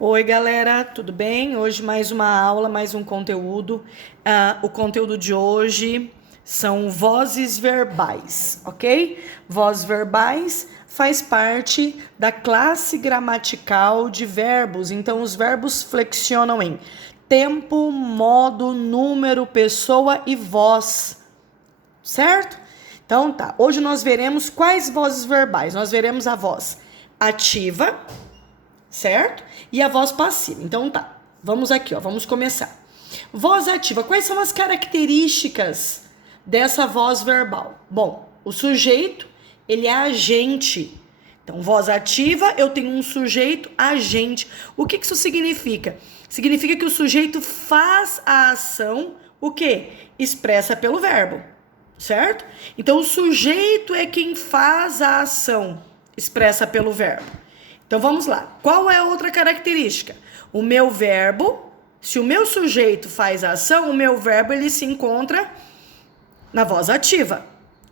Oi, galera, tudo bem? Hoje mais uma aula, mais um conteúdo. O conteúdo de hoje são vozes verbais, ok? Vozes verbais faz parte da classe gramatical de verbos. Então, os verbos flexionam em tempo, modo, número, pessoa e voz, certo? Então, tá. Hoje nós veremos quais vozes verbais. Nós veremos a voz ativa, certo? E a voz passiva. Então tá, vamos aqui, ó, vamos começar. Voz ativa, quais são as características dessa voz verbal? Bom, o sujeito, ele é agente. Então, voz ativa, eu tenho um sujeito agente. O que isso significa? Significa que o sujeito faz a ação, o quê? Expressa pelo verbo, certo? Então, o sujeito é quem faz a ação, expressa pelo verbo. Então vamos lá. Qual é a outra característica? O meu verbo, se o meu sujeito faz a ação, o meu verbo ele se encontra na voz ativa,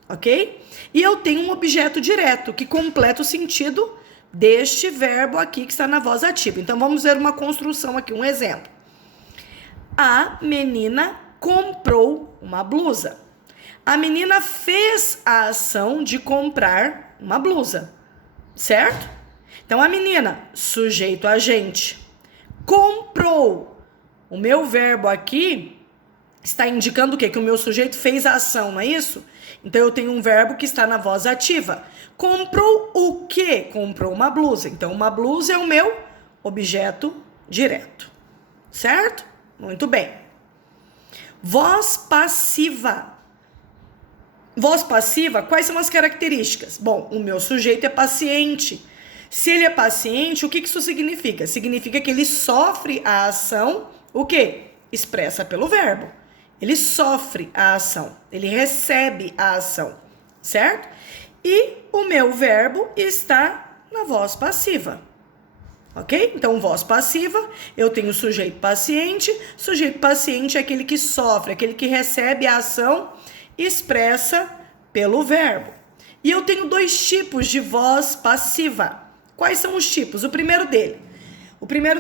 ok? E eu tenho um objeto direto que completa o sentido deste verbo aqui que está na voz ativa. Então vamos ver uma construção aqui, um exemplo. A menina comprou uma blusa. A menina fez a ação de comprar uma blusa, certo? Então, a menina, sujeito agente, comprou. O meu verbo aqui está indicando o quê? Que o meu sujeito fez a ação, não é isso? Então, eu tenho um verbo que está na voz ativa. Comprou o quê? Comprou uma blusa. Então, uma blusa é o meu objeto direto. Certo? Muito bem. Voz passiva. Voz passiva, quais são as características? Bom, o meu sujeito é paciente. Se ele é paciente, o que isso significa? Significa que ele sofre a ação, o quê? Expressa pelo verbo. Ele sofre a ação, ele recebe a ação, certo? E o meu verbo está na voz passiva, ok? Então, voz passiva, eu tenho sujeito paciente é aquele que sofre, aquele que recebe a ação, expressa pelo verbo. E eu tenho dois tipos de voz passiva. Quais são os tipos? O primeiro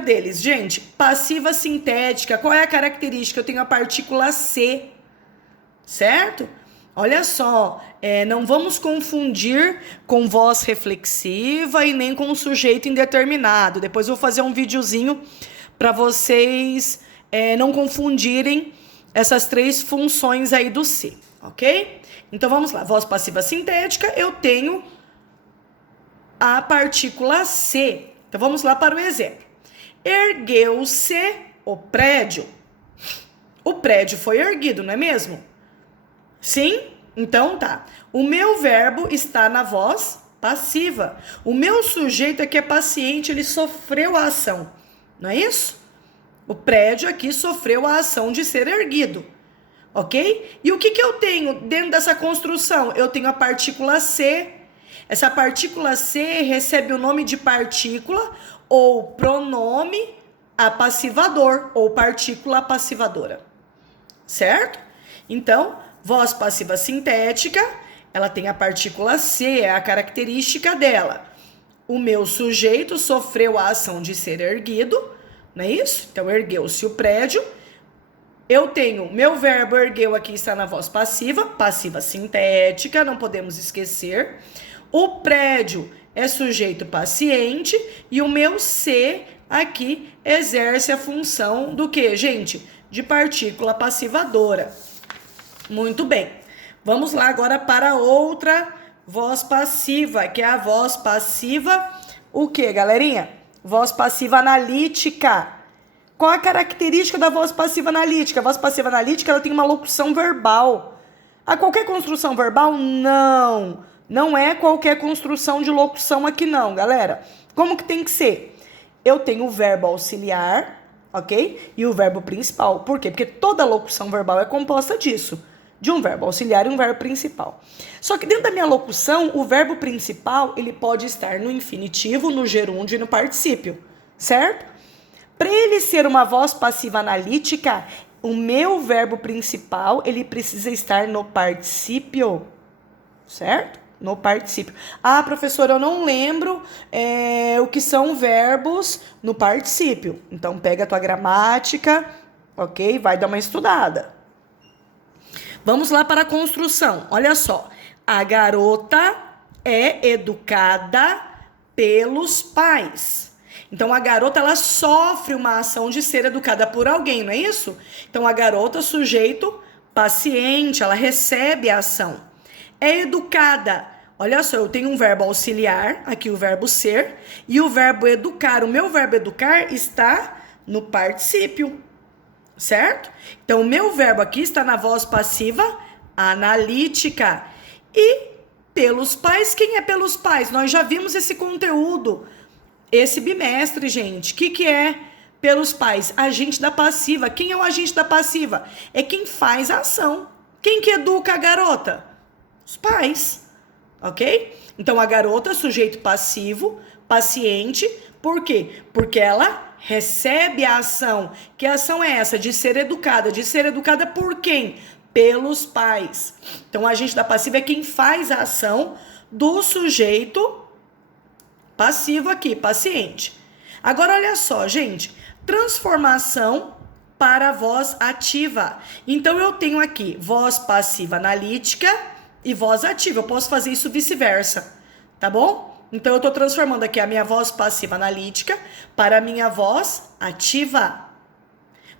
deles, gente, passiva sintética. Qual é a característica? Eu tenho a partícula C, certo? Olha só, não vamos confundir com voz reflexiva e nem com sujeito indeterminado. Depois eu vou fazer um videozinho para vocês não confundirem essas três funções aí do C, ok? Então vamos lá, voz passiva sintética, eu tenho a partícula C. Então, vamos lá para o exemplo. Ergueu-se o prédio. O prédio foi erguido, não é mesmo? Sim? Então, tá. O meu verbo está na voz passiva. O meu sujeito aqui é paciente, ele sofreu a ação. Não é isso? O prédio aqui sofreu a ação de ser erguido. Ok? E o que eu tenho dentro dessa construção? Eu tenho a partícula C. Essa partícula C recebe o nome de partícula ou pronome apassivador ou partícula apassivadora, certo? Então, voz passiva sintética, ela tem a partícula C, é a característica dela. O meu sujeito sofreu a ação de ser erguido, não é isso? Então, ergueu-se o prédio. Eu tenho, meu verbo ergueu aqui está na voz passiva, passiva sintética, não podemos esquecer. O prédio é sujeito paciente e o meu C aqui exerce a função do que, gente? De partícula passivadora. Muito bem. Vamos lá agora para outra voz passiva, que é a voz passiva, o que, galerinha? Voz passiva analítica. Qual a característica da voz passiva analítica? A voz passiva analítica ela tem uma locução verbal. A qualquer construção verbal? Não. Não é qualquer construção de locução aqui não, galera. Como que tem que ser? Eu tenho o verbo auxiliar, ok? E o verbo principal. Por quê? Porque toda locução verbal é composta disso. De um verbo auxiliar e um verbo principal. Só que dentro da minha locução, o verbo principal, ele pode estar no infinitivo, no gerúndio e no particípio, certo? Para ele ser uma voz passiva analítica, o meu verbo principal, ele precisa estar no particípio, certo? No particípio. Ah, professora, eu não lembro o que são verbos no particípio. Então, pega a tua gramática, ok? Vai dar uma estudada. Vamos lá para a construção. Olha só. A garota é educada pelos pais. Então, a garota, ela sofre uma ação de ser educada por alguém, não é isso? Então, a garota, sujeito paciente, ela recebe a ação. É educada. Olha só, eu tenho um verbo auxiliar, aqui o verbo ser, e o verbo educar. O meu verbo educar está no particípio, certo? Então, o meu verbo aqui está na voz passiva analítica. E pelos pais, quem é pelos pais? Nós já vimos esse conteúdo esse bimestre, gente. O que é pelos pais? Agente da passiva. Quem é o agente da passiva? É quem faz a ação. Quem que educa a garota? Os pais, ok? Então, a garota, sujeito passivo, paciente. Por quê? Porque ela recebe a ação. Que ação é essa? De ser educada. De ser educada por quem? Pelos pais. Então, o agente da passiva é quem faz a ação do sujeito passivo aqui, paciente. Agora, olha só, gente. Transformação para a voz ativa. Então, eu tenho aqui voz passiva analítica e voz ativa. Eu posso fazer isso vice-versa, tá bom? Então, eu estou transformando aqui a minha voz passiva analítica para a minha voz ativa.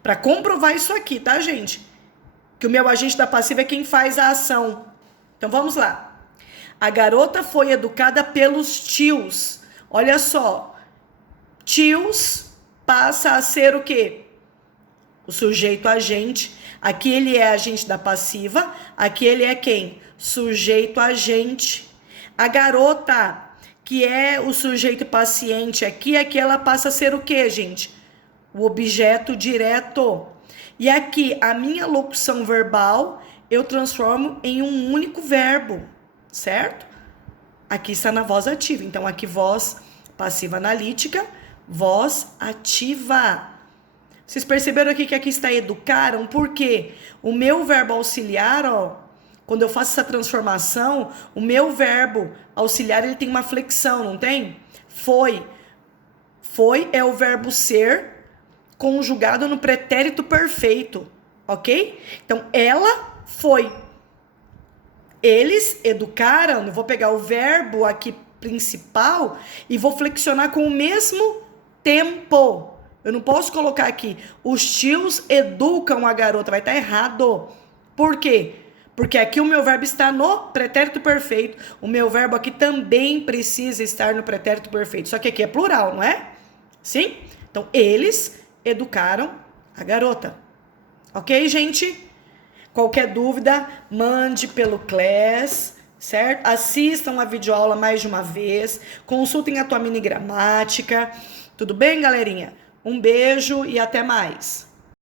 Para comprovar isso aqui, tá, gente? Que o meu agente da passiva é quem faz a ação. Então, vamos lá. A garota foi educada pelos tios. Olha só, tios passa a ser o quê? O sujeito agente. Aqui ele é agente da passiva, aqui ele é quem? Sujeito agente. A garota, que é o sujeito paciente aqui ela passa a ser o quê, gente? O objeto direto. E aqui, a minha locução verbal, eu transformo em um único verbo, certo? Aqui está na voz ativa. Então, aqui voz passiva analítica, voz ativa. Vocês perceberam aqui que aqui está educaram? Por quê? O meu verbo auxiliar, ó, quando eu faço essa transformação, o meu verbo auxiliar, ele tem uma flexão, não tem? Foi. Foi é o verbo ser conjugado no pretérito perfeito, ok? Então, ela foi. Eles educaram, eu vou pegar o verbo aqui principal e vou flexionar com o mesmo tempo. Eu não posso colocar aqui, os tios educam a garota, vai estar errado. Por quê? Porque aqui o meu verbo está no pretérito perfeito. O meu verbo aqui também precisa estar no pretérito perfeito. Só que aqui é plural, não é? Sim? Então, eles educaram a garota. Ok, gente? Qualquer dúvida, mande pelo Class, certo? Assistam a videoaula mais de uma vez, consultem a tua mini gramática. Tudo bem, galerinha? Um beijo e até mais.